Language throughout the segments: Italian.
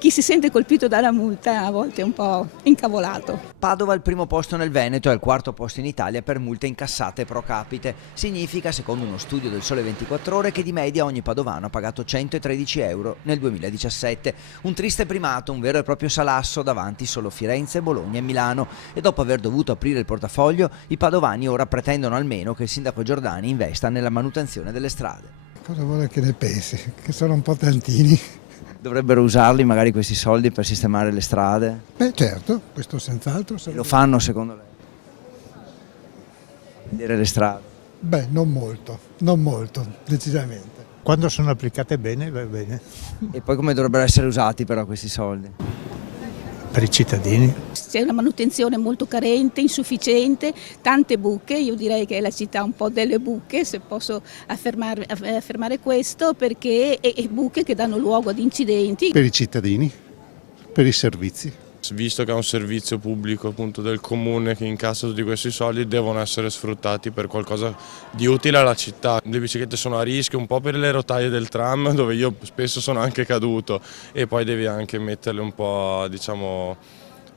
Chi si sente colpito dalla multa a volte è un po' incavolato. Padova al primo posto nel Veneto e al quarto posto in Italia per multe incassate pro capite. Significa, secondo uno studio del Sole 24 Ore, che di media ogni padovano ha pagato 113 euro nel 2017. Un triste primato, un vero e proprio salasso davanti solo Firenze, Bologna e Milano. E dopo aver dovuto aprire il portafoglio, i padovani ora pretendono almeno che il sindaco Giordani investa nella manutenzione delle strade. Cosa vuole che ne pensi? Che sono un po' tantini. Dovrebbero usarli magari questi soldi per sistemare le strade? Beh certo, questo senz'altro. Lo fanno secondo lei? Vedere le strade? Beh, non molto, decisamente. Quando sono applicate bene, va bene. E poi come dovrebbero essere usati però questi soldi? Per i cittadini. C'è una manutenzione molto carente, insufficiente, tante buche, io direi che è la città un po' delle buche, se posso affermare questo, perché è buche che danno luogo ad incidenti. Per i cittadini, per i servizi. Visto che è un servizio pubblico appunto del comune che incassa tutti questi soldi, devono essere sfruttati per qualcosa di utile alla città. Le biciclette sono a rischio un po' per le rotaie del tram, dove io spesso sono anche caduto, e poi devi anche metterle un po', diciamo,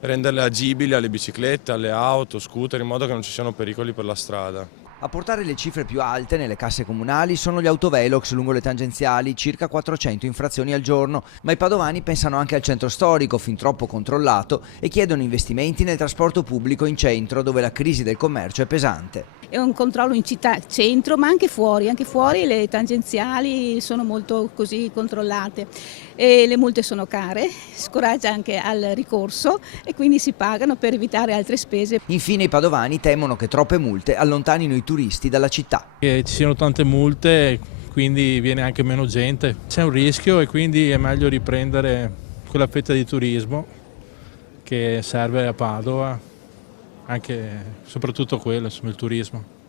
renderle agibili alle biciclette, alle auto, scooter, in modo che non ci siano pericoli per la strada. A portare le cifre più alte nelle casse comunali sono gli autovelox lungo le tangenziali, circa 400 infrazioni al giorno, ma i padovani pensano anche al centro storico, fin troppo controllato, e chiedono investimenti nel trasporto pubblico in centro, dove la crisi del commercio è pesante. È un controllo in città, centro, ma anche fuori le tangenziali sono molto così controllate e le multe sono care, scoraggia anche al ricorso e quindi si pagano per evitare altre spese. Infine i padovani temono che troppe multe allontanino i turisti dalla città. Ci siano tante multe, quindi viene anche meno gente. C'è un rischio e quindi è meglio riprendere quella fetta di turismo che serve a Padova, anche soprattutto quello, il turismo.